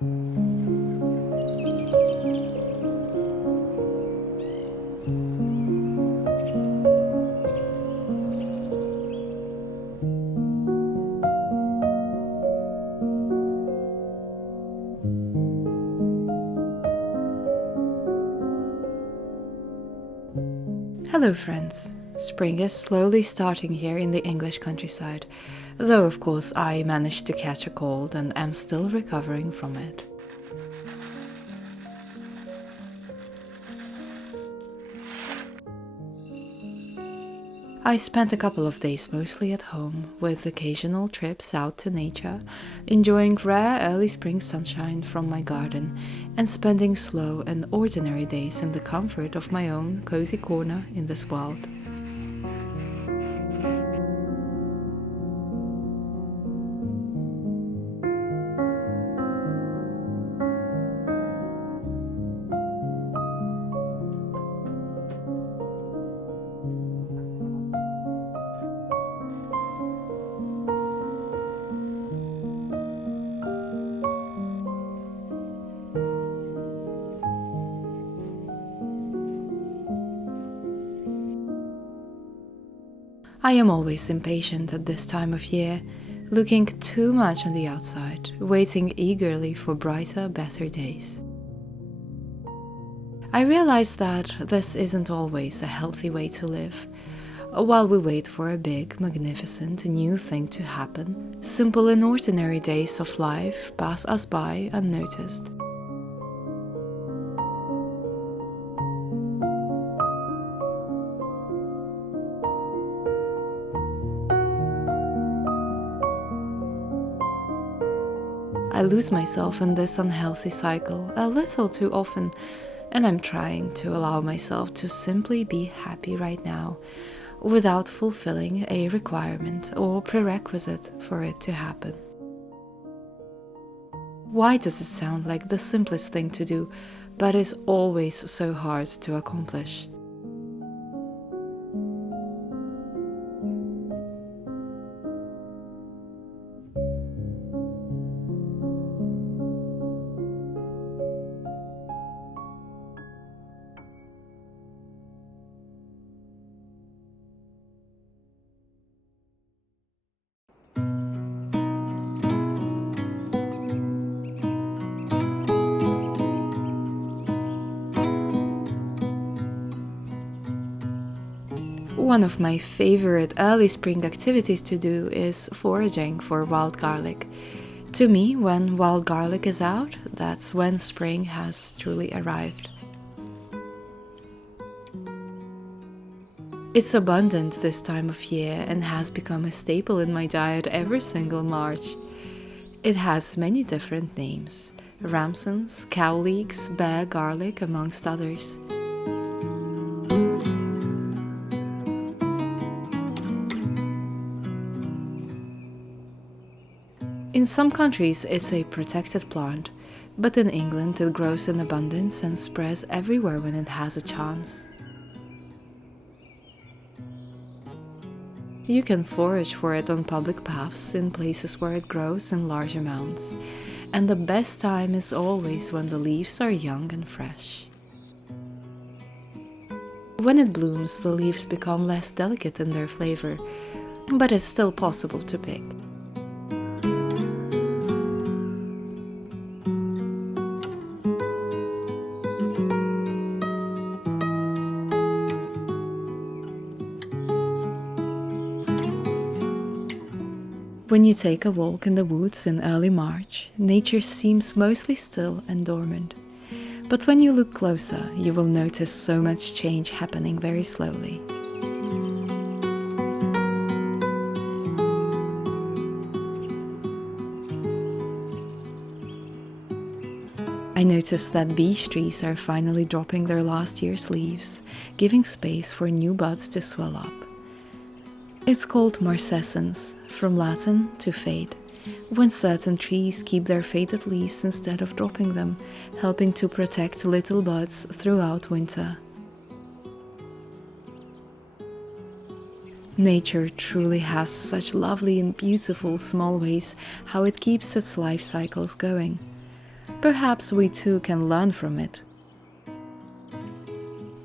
Hello friends! Spring is slowly starting here in the English countryside, though of course I managed to catch a cold and am still recovering from it. I spent a couple of days mostly at home, with occasional trips out to nature, enjoying rare early spring sunshine from my garden, and spending slow and ordinary days in the comfort of my own cozy corner in this world. I am always impatient at this time of year, looking too much on the outside, waiting eagerly for brighter, better days. I realize that this isn't always a healthy way to live. While we wait for a big, magnificent new thing to happen, simple and ordinary days of life pass us by unnoticed. I lose myself in this unhealthy cycle a little too often, and I'm trying to allow myself to simply be happy right now, without fulfilling a requirement or prerequisite for it to happen. Why does it sound like the simplest thing to do, but is always so hard to accomplish? One of my favorite early spring activities to do is foraging for wild garlic. To me, when wild garlic is out, that's when spring has truly arrived. It's abundant this time of year and has become a staple in my diet every single March. It has many different names: ramsons, cow leeks, bear garlic, amongst others. In some countries it's a protected plant, but in England it grows in abundance and spreads everywhere when it has a chance. You can forage for it on public paths in places where it grows in large amounts, and the best time is always when the leaves are young and fresh. When it blooms, the leaves become less delicate in their flavor, but it's still possible to pick. When you take a walk in the woods in early March, nature seems mostly still and dormant. But when you look closer, you will notice so much change happening very slowly. I noticed that beech trees are finally dropping their last year's leaves, giving space for new buds to swell up. It's called marcescence, from Latin to fade, when certain trees keep their faded leaves instead of dropping them, helping to protect little buds throughout winter. Nature truly has such lovely and beautiful small ways how it keeps its life cycles going. Perhaps we too can learn from it.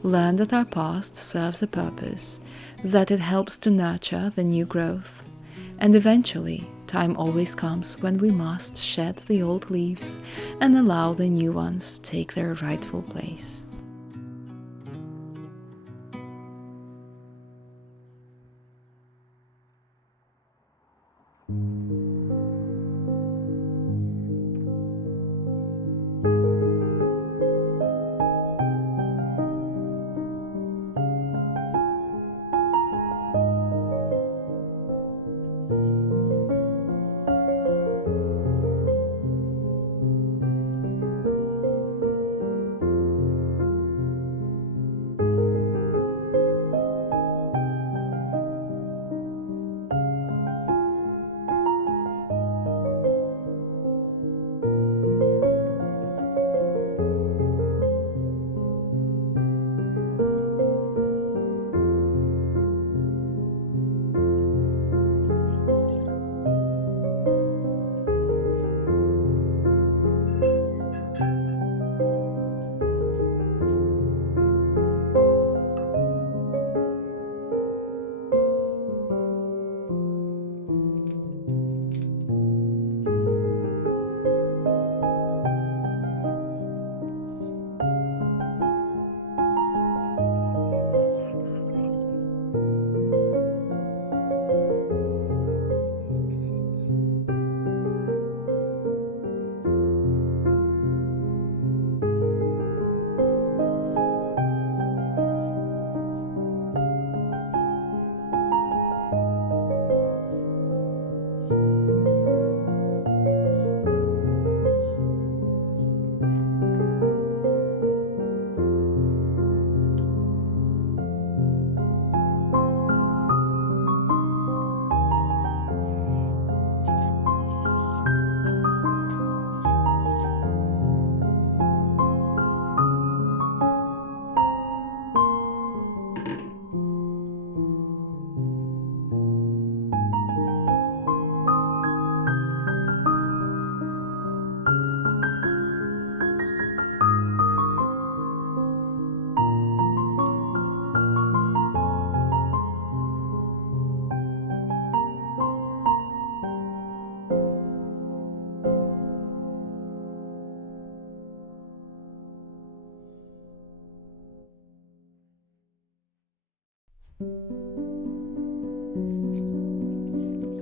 Learn that our past serves a purpose, that it helps to nurture the new growth. And eventually, time always comes when we must shed the old leaves and allow the new ones take their rightful place.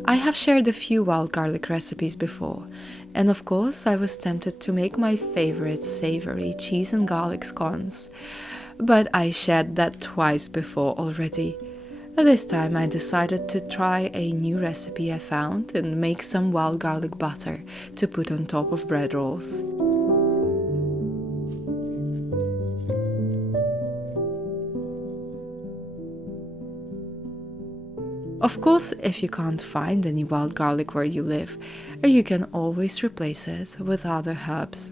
I have shared a few wild garlic recipes before, and of course I was tempted to make my favorite savory cheese and garlic scones, but I shared that twice before already. This time I decided to try a new recipe I found and make some wild garlic butter to put on top of bread rolls. Of course, if you can't find any wild garlic where you live, you can always replace it with other herbs.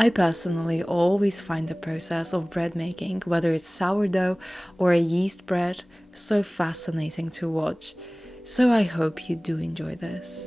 I personally always find the process of bread making, whether it's sourdough or a yeast bread, so fascinating to watch. So I hope you do enjoy this.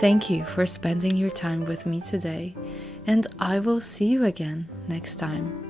Thank you for spending your time with me today, and I will see you again next time.